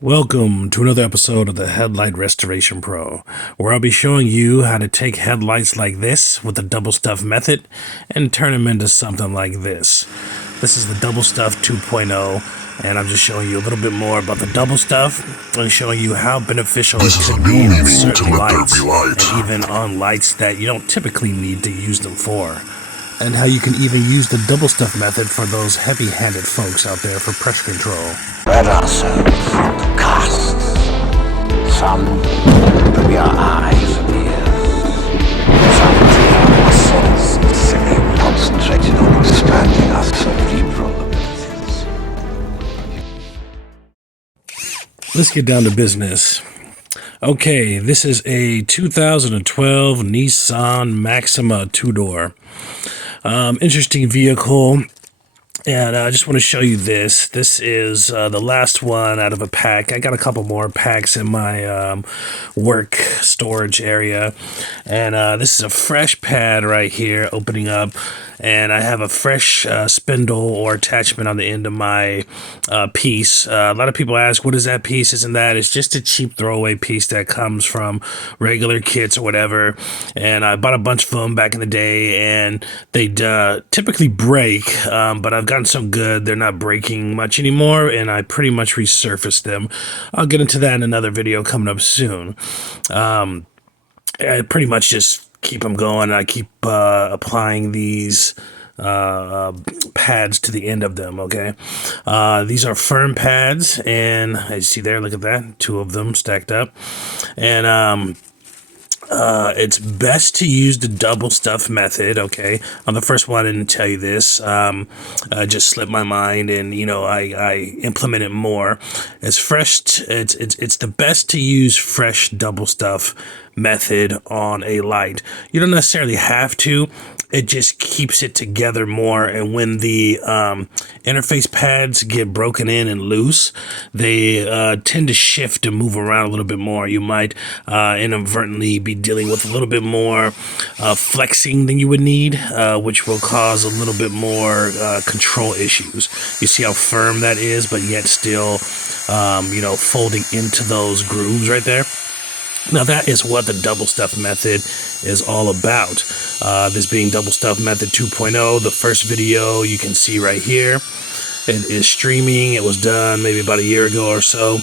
Welcome to another episode of the Headlight Restoration Pro, where I'll be showing you how to take headlights like this with the double stuff method and turn them into something like this. This is the double stuff 2.0, and I'm just showing you a little bit more about the double stuff and showing you how beneficial it could be on certain lights, and even on lights that you don't typically need to use them for. And how you can even use the double stuff method for those heavy-handed folks out there for pressure control. Spread ourselves into casts, some from your eyes and ears, some to your muscles and sinew, concentrated on expanding our cerebral abilities. Let's get down to business. Okay, this is a 2012 Nissan Maxima two-door. Interesting vehicle, and I just want to show you this. This is the last one out of a pack. I got a couple more packs in my work storage area, and this is a fresh pad right here opening up, and I have a fresh spindle or attachment on the end of my piece. A lot of people ask, what is that piece? Isn't that? It's just a cheap throwaway piece that comes from regular kits or whatever, and I bought a bunch of them back in the day, and they typically break, but I've gotten so good they're not breaking much anymore, and I pretty much resurfaced them. I'll get into that in another video coming up soon. I pretty much just keep them going. I keep applying these pads to the end of them. Okay, these are firm pads, and as you see there, look at that, two of them stacked up, and it's best to use the double stuff method. Okay, on the first one I didn't tell you this, just slipped my mind, and I implement it more. It's fresh. It's the best to use fresh double stuff method on a light. You don't necessarily have to. It just keeps it together more, and when the interface pads get broken in and loose, they tend to shift and move around a little bit more. You might inadvertently be dealing with a little bit more flexing than you would need, which will cause a little bit more control issues. You see how firm that is, but yet still folding into those grooves right there. Now that is what the double stuff method is all about. This being double stuff method 2.0, the first video you can see right here. It is streaming. It was done maybe about a year ago or so.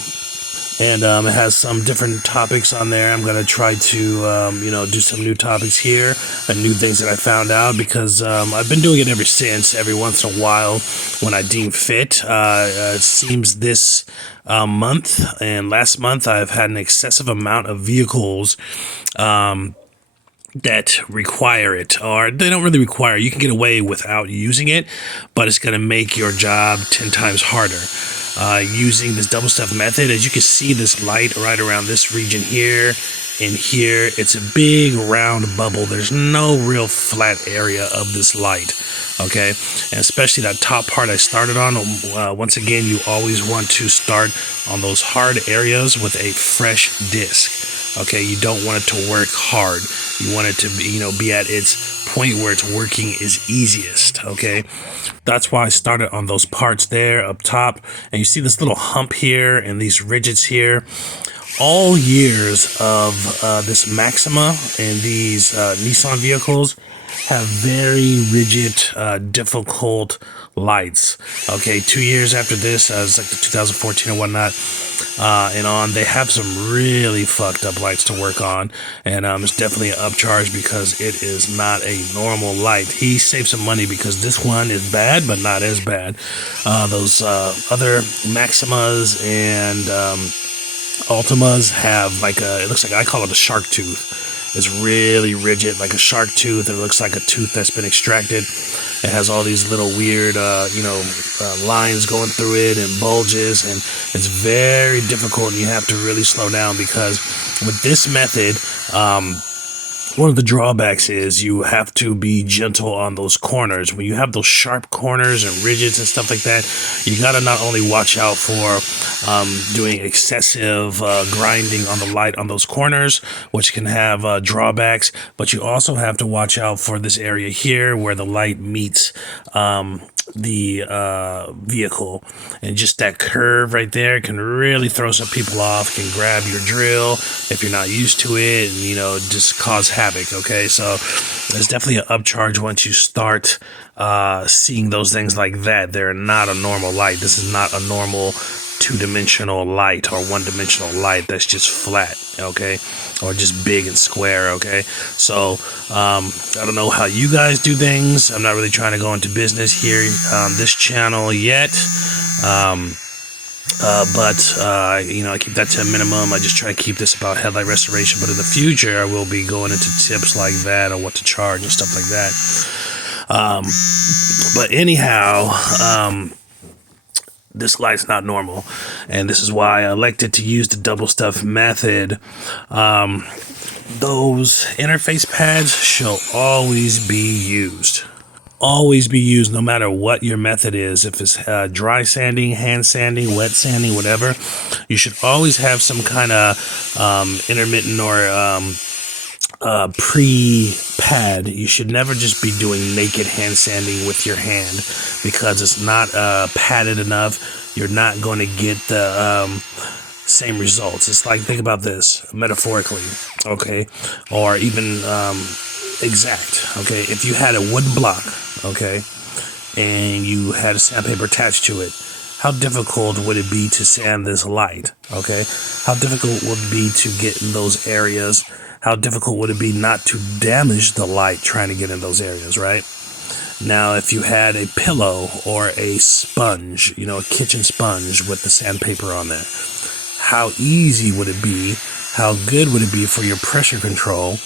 And it has some different topics on there. I'm going to try to, do some new topics here and new things that I found out, because I've been doing it ever since, every once in a while when I deem fit. It seems this month and last month I've had an excessive amount of vehicles that require it, or they don't really require. You can get away without using it, but it's going to make your job 10 times harder. Using this double stuff method, as you can see, this light right around this region here and here, it's a big round bubble. There's no real flat area of this light. Okay, and especially that top part I started on. Once again, you always want to start on those hard areas with a fresh disc. Okay, you don't want it to work hard. You want it to be at its point where it's working is easiest. Okay, that's why I started on those parts there up top, and you see this little hump here and these ridges here. All years of this Maxima and these Nissan vehicles have very rigid, difficult lights. Okay, 2 years after this, it's like the 2014 or whatnot, and on, they have some really fucked up lights to work on, and it's definitely an upcharge because it is not a normal light. He saved some money because this one is bad, but not as bad. Those other Maximas and Altimas have it looks like, I call it a shark tooth. It's really rigid, like a shark tooth. It looks like a tooth that's been extracted. It has all these little weird, lines going through it and bulges, and it's very difficult, and you have to really slow down, because with this method, one of the drawbacks is you have to be gentle on those corners. When you have those sharp corners and ridges and stuff like that, you got to not only watch out for doing excessive grinding on the light on those corners, which can have drawbacks, but you also have to watch out for this area here where the light meets vehicle, and just that curve right there can really throw some people off, can grab your drill if you're not used to it, and just cause havoc. Okay, so there's definitely an upcharge once you start seeing those things like that. They're not a normal light. This is not a normal two-dimensional light or one-dimensional light that's just flat, okay, or just big and square. Okay, so I don't know how you guys do things. I'm not really trying to go into business here on this channel yet, but I keep that to a minimum. I just try to keep this about headlight restoration, but in the future I will be going into tips like that on what to charge and stuff like that. But anyhow, this light's not normal, and this is why I elected to use the double stuff method. Those interface pads shall always be used. Always be used, no matter what your method is. If it's dry sanding, hand sanding, wet sanding, whatever, you should always have some kind of intermittent or pre-pad. You should never just be doing naked hand sanding with your hand, because it's not padded enough. You're not going to get the same results. It's like, think about this metaphorically, okay, or even exact. Okay, if you had a wooden block, okay, and you had a sandpaper attached to it, how difficult would it be to sand this light? Okay, how difficult would it be to get in those areas? How difficult would it be not to damage the light trying to get in those areas, right? Now, if you had a pillow or a sponge, a kitchen sponge with the sandpaper on there, how easy would it be? How good would it be for your pressure control?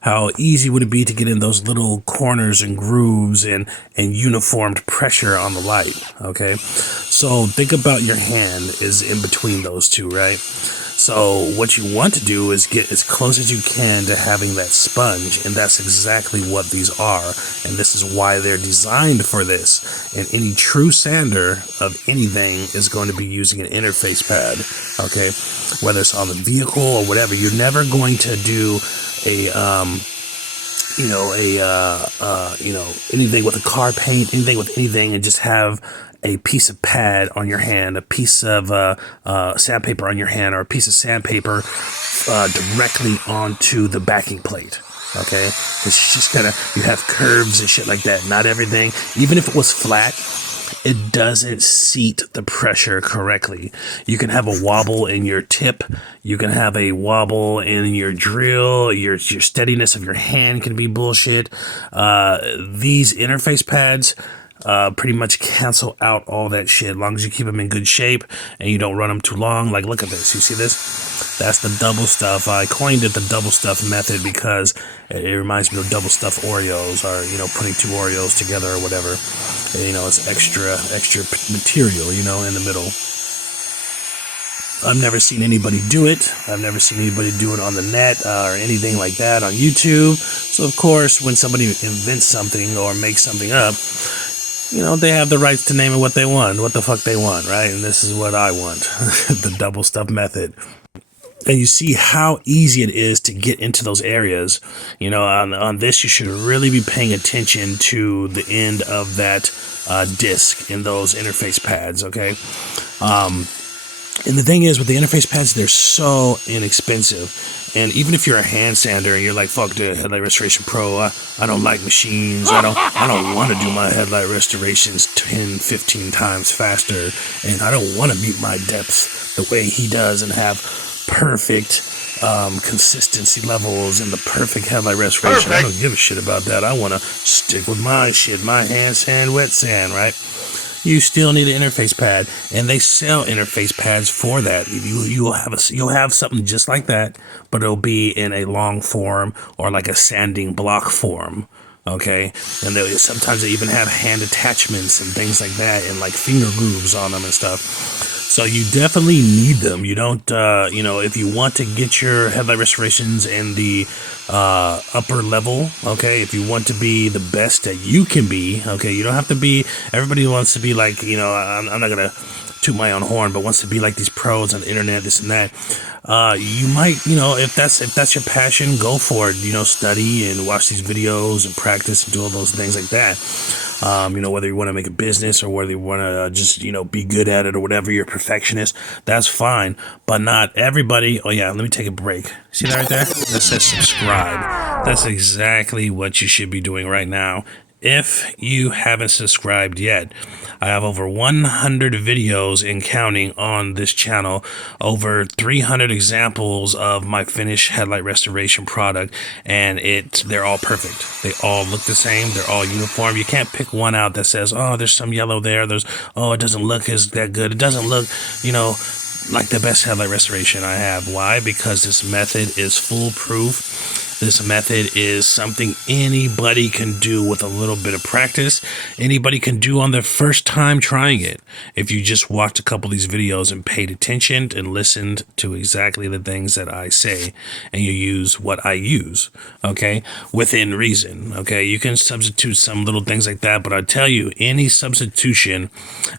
How easy would it be to get in those little corners and grooves and uniformed pressure on the light, okay? So think about your hand is in between those two, right? So what you want to do is get as close as you can to having that sponge, and that's exactly what these are, and this is why they're designed for this. And any true sander of anything is going to be using an interface pad, okay? Whether it's on the vehicle or whatever, you're never going to do anything with a car paint, anything with anything, and just have a piece of pad on your hand, a piece of sandpaper on your hand, or a piece of sandpaper directly onto the backing plate. Okay, it's just you have curves and shit like that. Not everything, even if it was flat, it doesn't seat the pressure correctly. You can have a wobble in your tip. You can have a wobble in your drill. Your steadiness of your hand can be bullshit. These interface pads pretty much cancel out all that shit, as long as you keep them in good shape and you don't run them too long. Like, look at this. You see this? That's the double stuff. I coined it the double stuff method because it reminds me of double stuff Oreos, or putting two Oreos together or whatever. It's extra material in the middle. I've never seen anybody do it. I've never seen anybody do it on the net or anything like that on YouTube. So of course, when somebody invents something or makes something up, they have the rights to name it what they want, what the fuck they want, right? And this is what I want, the double stuff method. And you see how easy it is to get into those areas. On this, you should really be paying attention to the end of that disc in those interface pads, okay? And the thing is, with the interface pads, they're so inexpensive. And even if you're a hand sander and you're like, fuck the Headlight Restoration Pro, I don't like machines. I don't want to do my headlight restorations 10, 15 times faster. And I don't want to meet my depths the way he does and have perfect consistency levels and the perfect headlight restoration. Perfect. I don't give a shit about that. I want to stick with my shit, my hand sand, wet sand, right? You still need an interface pad, and they sell interface pads for that. You'll have something just like that, but it'll be in a long form or like a sanding block form. Okay, and sometimes they even have hand attachments and things like that, and like finger grooves on them and stuff. So you definitely need them. You don't, if you want to get your headlight restorations in the upper level, okay, if you want to be the best that you can be, okay, you don't have to be, everybody wants to be like, I'm not going to toot my own horn, but wants to be like these pros on the internet, this and that, you might, if that's your passion, go for it. Study and watch these videos and practice and do all those things like that. Whether you want to make a business or whether you want to just, be good at it or whatever, you're a perfectionist, that's fine. But not everybody. Oh yeah, let me take a break. See that right there? That says subscribe. That's exactly what you should be doing right now. If you haven't subscribed yet, I have over 100 videos and counting on this channel, over 300 examples of my finished headlight restoration product, and they're all perfect. They all look the same. They're all uniform. You can't pick one out that says, oh, there's some yellow there. It doesn't look as that good. It doesn't look, like the best headlight restoration I have. Why? Because this method is foolproof. This method is something anybody can do with a little bit of practice. Anybody can do on their first time trying it. If you just watched a couple of these videos and paid attention and listened to exactly the things that I say, and you use what I use, okay, within reason, okay. You can substitute some little things like that, but I tell you, any substitution,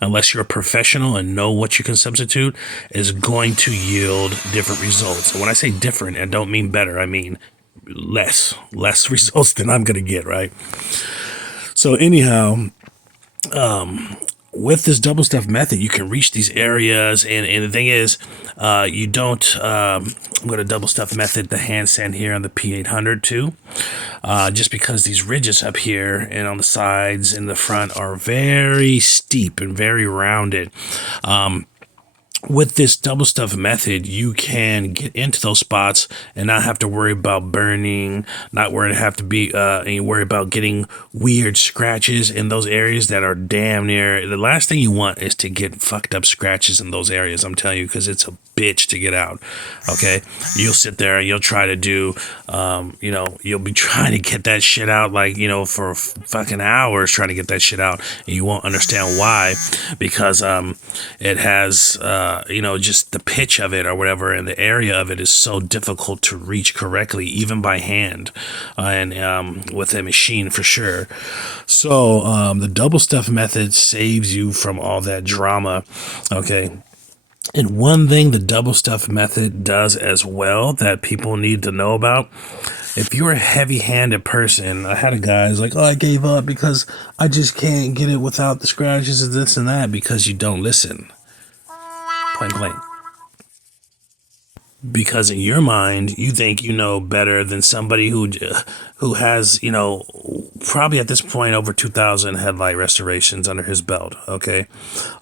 unless you're a professional and know what you can substitute, is going to yield different results. And when I say different, I don't mean better. I mean less results than I'm gonna get, right? So anyhow, with this double stuff method, you can reach these areas, and the thing is, you don't. I'm gonna double stuff method the hand sand here on the P800 too, just because these ridges up here and on the sides and the front are very steep and very rounded. With this double stuff method, you can get into those spots and not have to worry about burning, not worry about getting weird scratches in those areas that are damn near. The last thing you want is to get fucked up scratches in those areas, I'm telling you, because it's a bitch to get out. Okay, you'll sit there and you'll try to do, you'll be trying to get that shit out, like, for fucking hours trying to get that shit out, and you won't understand why, because it has just the pitch of it or whatever, and the area of it is so difficult to reach correctly, even by hand, and with a machine for sure. So the double stuff method saves you from all that drama, okay? And one thing the double stuff method does as well that people need to know about, if you're a heavy-handed person, I had a guy who's like, oh, I gave up because I just can't get it without the scratches and this and that, because you don't listen. Point blank. Because in your mind, you think you know better than somebody who has, probably at this point over 2,000 headlight restorations under his belt, okay?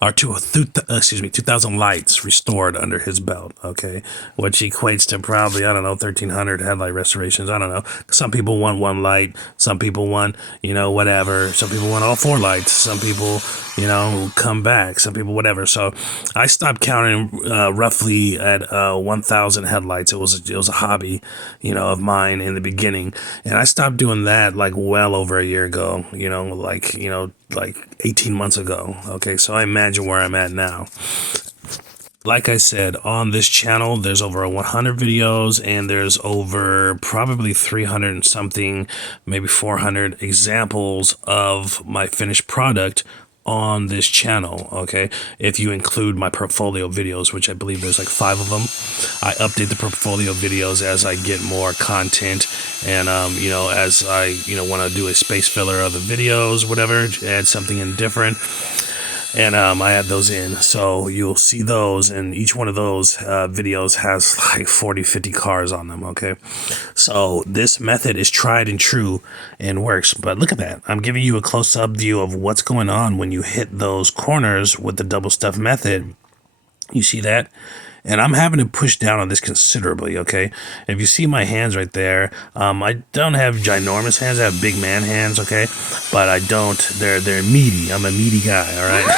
Or 2,000 lights restored under his belt, okay? Which equates to probably, 1,300 headlight restorations. I don't know. Some people want one light. Some people want, whatever. Some people want all 4 lights. Some people, come back. Some people, whatever. So I stopped counting roughly at 1,000 headlights. It was a hobby, of mine in the beginning, and I stopped doing that like well over a year ago. Like 18 months ago. Okay, so I imagine where I'm at now. Like I said, on this channel, there's over 100 videos, and there's over probably 300 and something, maybe 400 examples of my finished product on this channel, okay? If you include my portfolio videos, which I believe there's like 5 of them. I update the portfolio videos as I get more content, and as I want to do a space filler of the videos, whatever, add something in different, and I add those in, so you'll see those, and each one of those videos has like 40-50 cars on them, okay? So this method is tried and true and works. But look at that, I'm giving you a close-up view of what's going on when you hit those corners with the double stuff method. You see that? And I'm having to push down on this considerably, okay? If you see my hands right there, I don't have ginormous hands. I have big man hands, okay? But I don't, they're meaty. I'm a meaty guy, all right?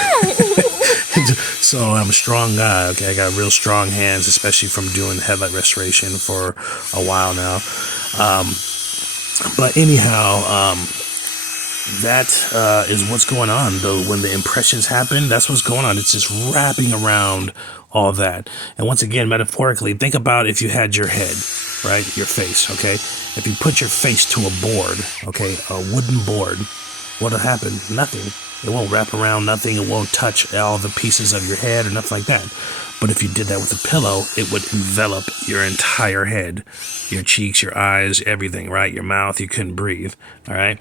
So I'm a strong guy, okay? I got real strong hands, especially from doing headlight restoration for a while now. But anyhow, that is what's going on, though. When the impressions happen, that's what's going on. It's just wrapping around all that. And once again, metaphorically, think about if you had your head, right, your face, okay? If you put your face to a board, okay, a wooden board, what'll happen? Nothing. It won't wrap around nothing. It won't touch all the pieces of your head or nothing like that. But if you did that with a pillow, it would envelop your entire head, your cheeks, your eyes, everything, right? Your mouth, you couldn't breathe, all right?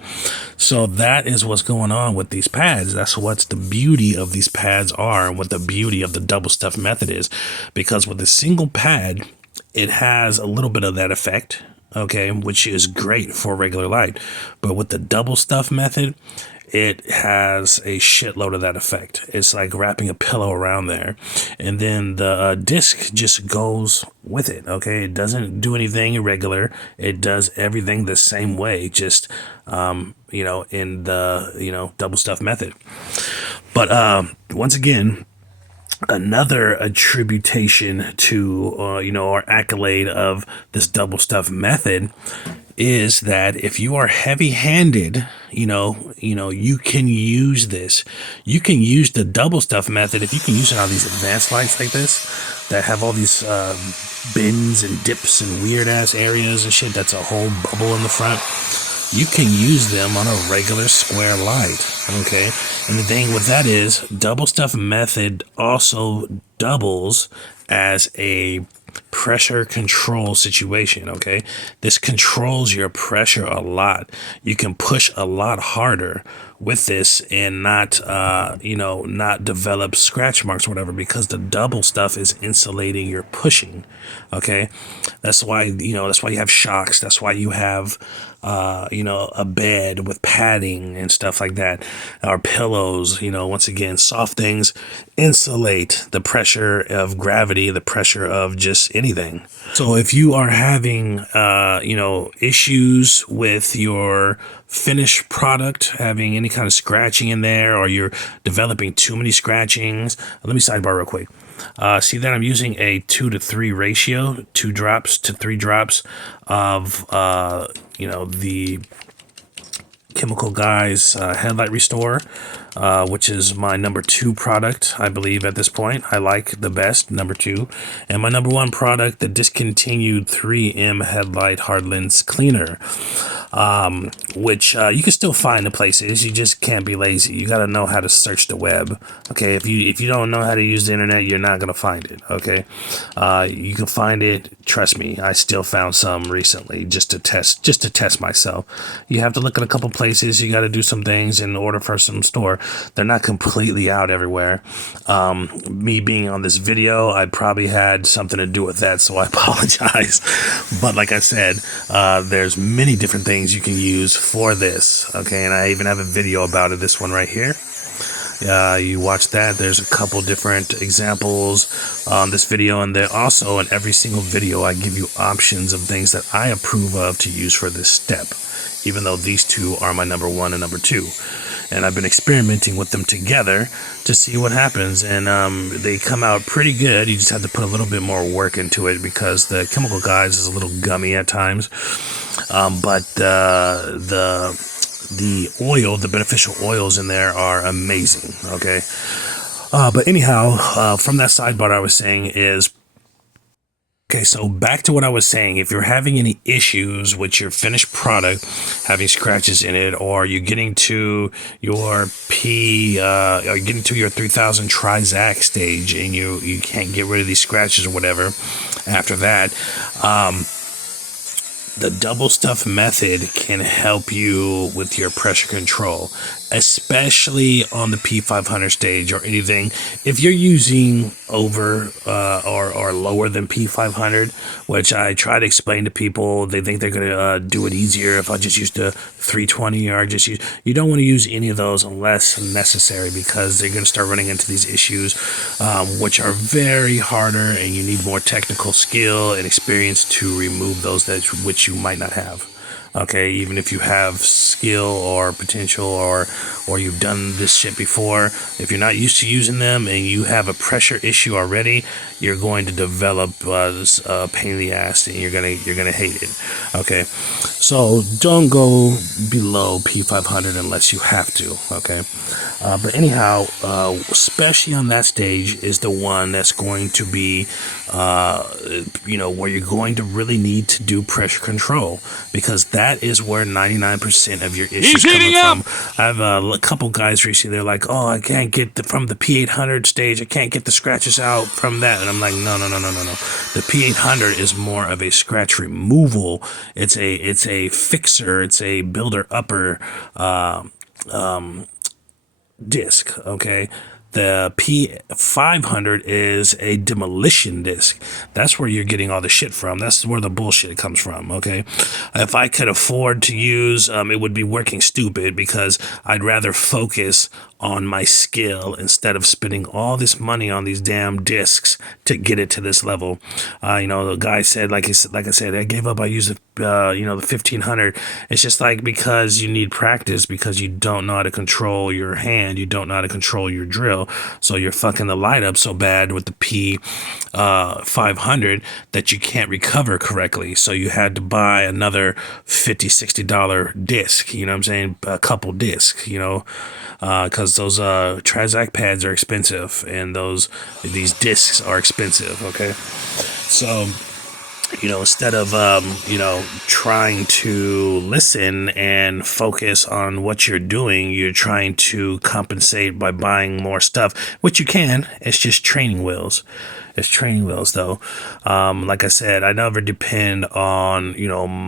So that is what's going on with these pads. That's what's the beauty of these pads are, and what the beauty of the double stuff method is. Because with a single pad, it has a little bit of that effect, okay, which is great for regular light. But with the double stuff method, it has a shitload of that effect. It's like wrapping a pillow around there, and then the disc just goes with it. Okay, it doesn't do anything irregular. It does everything the same way, just you know, in the double stuff method. But once again, another attribution to or accolade of this double stuff method is that if you are heavy-handed, you can use this. You can use the double stuff method if you can use it on these advanced lights like this that have all these bends and dips and weird ass areas and shit. That's a whole bubble in the front. You can use them on a regular square light, okay? And the thing with that is, double stuff method also doubles as a pressure control situation, okay? This controls your pressure a lot. You can push a lot harder with this and not develop scratch marks or whatever, because the double stuff is insulating your pushing, okay? That's why you have shocks. That's why you have a bed with padding and stuff like that, or pillows. Once again, soft things insulate the pressure of gravity, the pressure of just anything. So if you are having issues with your finished product, having any kind of scratching in there, or you're developing too many scratchings, let me sidebar real quick. See that I'm using a 2 to 3 ratio, 2 drops to 3 drops of the Chemical Guys Headlight Restore, which is my number 2 product, I believe at this point. I like the best, number 2. And my number 1 product, the discontinued 3M Headlight Hard Lens Cleaner, which you can still find in places. You just can't be lazy. You got to know how to search the web. Okay, if you don't know how to use the internet, you're not gonna find it. Okay, you can find it. Trust me, I still found some recently just to test myself. You have to look at a couple places. You got to do some things in order for some store. They're not completely out everywhere. Me being on this video, I probably had something to do with that, so I apologize. But like I said, there's many different things you can use for this. Okay, and I even have a video about it. This one right here. You watch that. There's a couple different examples on this video, and then also in every single video I give you options of things that I approve of to use for this step, even though these two are my number 1 and number 2. And I've been experimenting with them together to see what happens, and they come out pretty good. You just have to put a little bit more work into it, because the Chemical Guys is a little gummy at times, but the oil, the beneficial oils in there are amazing. Okay, but anyhow, from that sidebar I was saying is, okay, so back to what I was saying. If you're having any issues with your finished product, having scratches in it, or you're getting to your or getting to your 3000 Trizac stage, and you can't get rid of these scratches or whatever after that, the double stuff method can help you with your pressure control, especially on the P500 stage or anything. If you're using over or lower than P500, which I try to explain to people, they think they're going to do it easier if I just use the 320 or just use. You don't want to use any of those unless necessary, because they're going to start running into these issues, which are very harder, and you need more technical skill and experience to remove those which you might not have. Okay, even if you have skill or potential, or you've done this shit before, if you're not used to using them and you have a pressure issue already, you're going to develop this pain in the ass, and you're gonna hate it. Okay, so don't go below P500 unless you have to. Okay, but anyhow, especially on that stage is the one that's going to be, where you're going to really need to do pressure control, because that is where 99% of your issues coming from. I have a couple guys recently. They're like, "Oh, I can't get from the P800 stage. I can't get the scratches out from that." And I'm like, no. The P800 is more of a scratch removal. It's a fixer. It's a builder upper disc. Okay. The P500 is a demolition disc. That's where you're getting all the shit from. That's where the bullshit comes from, okay? If I could afford to use, it would be working stupid, because I'd rather focus on my skill instead of spending all this money on these damn discs to get it to this level. The guy said, like I said, I gave up. I used the 1500. It's just like, because you need practice, because you don't know how to control your hand, you don't know how to control your drill, so you're fucking the light up so bad with the P500 that you can't recover correctly. So you had to buy another $50-$60 disc. You know what I'm saying? A couple discs. Because those Transact pads are expensive, and these discs are expensive. Okay, so instead of trying to listen and focus on what you're doing, you're trying to compensate by buying more stuff, which you can. It's just training wheels. It's training wheels, though. Like I said, I never depend on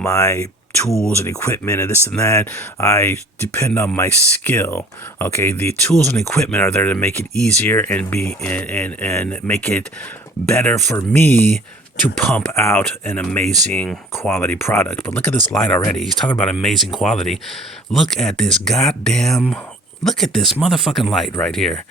my tools and equipment and this and that. I depend on my skill. Okay, the tools and equipment are there to make it easier and and make it better for me to pump out an amazing quality product. But look at this light already. He's talking about amazing quality. Look at this motherfucking light right here.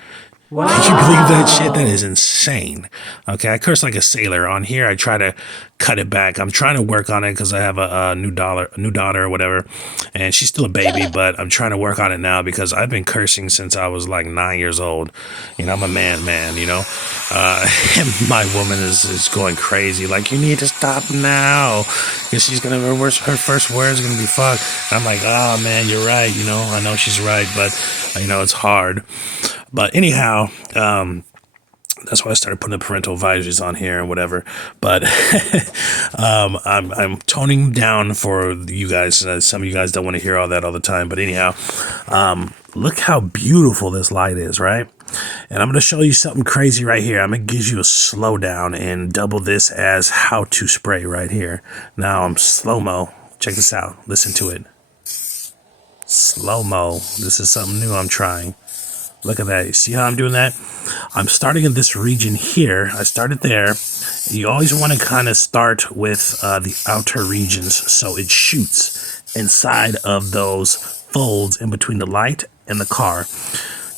Wow. Can you believe that shit? That is insane. Okay, I curse like a sailor. On here, I try to cut it back. I'm trying to work on it because I have a new daughter or whatever, and she's still a baby, but I'm trying to work on it now because I've been cursing since I was like 9 years old. I'm a man, and my woman is going crazy. Like, you need to stop now, because she's gonna, her first word is gonna be fuck. And I'm like, oh man, you're right. I know she's right, but it's hard. But anyhow, that's why I started putting the parental advisories on here and whatever. But I'm toning down for you guys. Some of you guys don't want to hear all that all the time. But anyhow, look how beautiful this light is, right? And I'm going to show you something crazy right here. I'm going to give you a slowdown and double this as how to spray right here. Now I'm slow-mo. Check this out. Listen to it. Slow-mo. This is something new I'm trying. Look at that. You see how I'm doing that? I'm starting in this region here. I started there. You always want to kind of start with the outer regions, so it shoots inside of those folds in between the light and the car.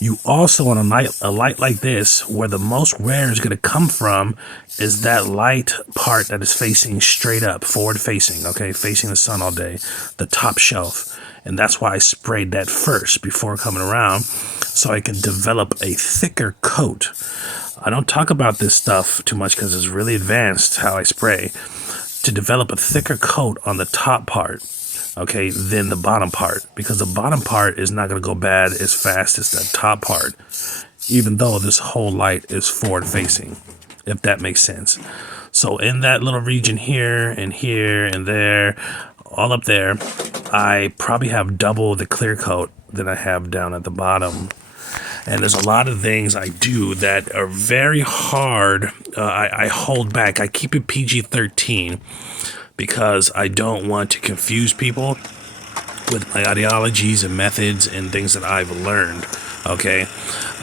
You also, on a light like this, where the most wear is going to come from is that light part that is facing straight up, forward facing, okay, facing the sun all day, the top shelf. And that's why I sprayed that first before coming around, so I can develop a thicker coat. I don't talk about this stuff too much because it's really advanced how I spray. To develop a thicker coat on the top part, okay, than the bottom part, because the bottom part is not going to go bad as fast as the top part, even though this whole light is forward facing, if that makes sense. So in that little region here and there, all up there, I probably have double the clear coat that I have down at the bottom. And there's a lot of things I do that are very hard. I hold back. I keep it PG-13 because I don't want to confuse people with my ideologies and methods and things that I've learned. Okay,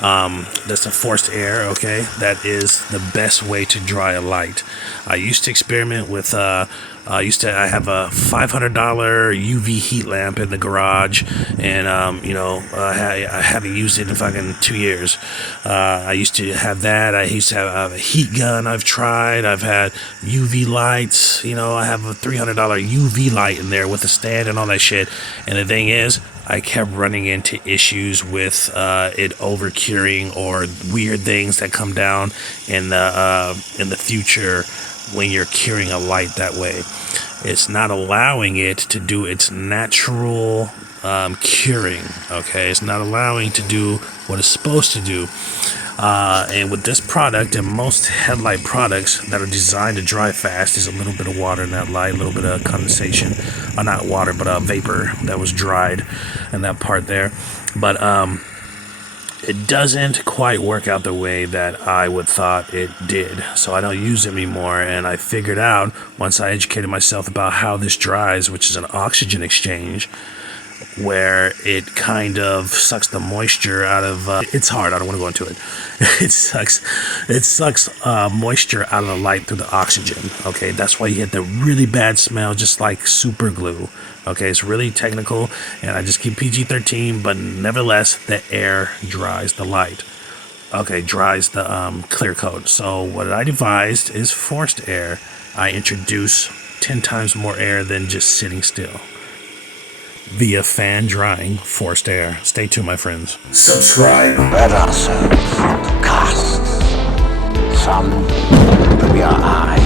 that's a forced air. Okay, that is the best way to dry a light. I used to experiment with I have a $500 UV heat lamp in the garage, and I haven't used it in fucking 2 years. I used to have that. I used to have a heat gun. I've tried. I've had UV lights. I have a $300 UV light in there with a stand and all that shit. And the thing is, I kept running into issues with it over curing or weird things that come down in the future when you're curing a light that way. It's not allowing it to do its natural curing. Okay, it's not allowing to do what it's supposed to do. And with this product and most headlight products that are designed to dry fast, there's a little bit of water in that light, a little bit of condensation, not water, but vapor that was dried in that part there. But it doesn't quite work out the way that I would thought it did. So I don't use it anymore. And I figured out, once I educated myself about how this dries, which is an oxygen exchange, where it kind of sucks the moisture out of it's hard, I don't want to go into it. It sucks moisture out of the light through the oxygen. Okay, that's why you get the really bad smell, just like super glue. Okay, it's really technical, and I just keep PG-13, but nevertheless the air dries the light. Okay, dries the clear coat. So what I devised is forced air. I introduce 10 times more air than just sitting still via fan drying forced air. Stay tuned, my friends. Subscribe. Better serve the costs. Some of your eyes.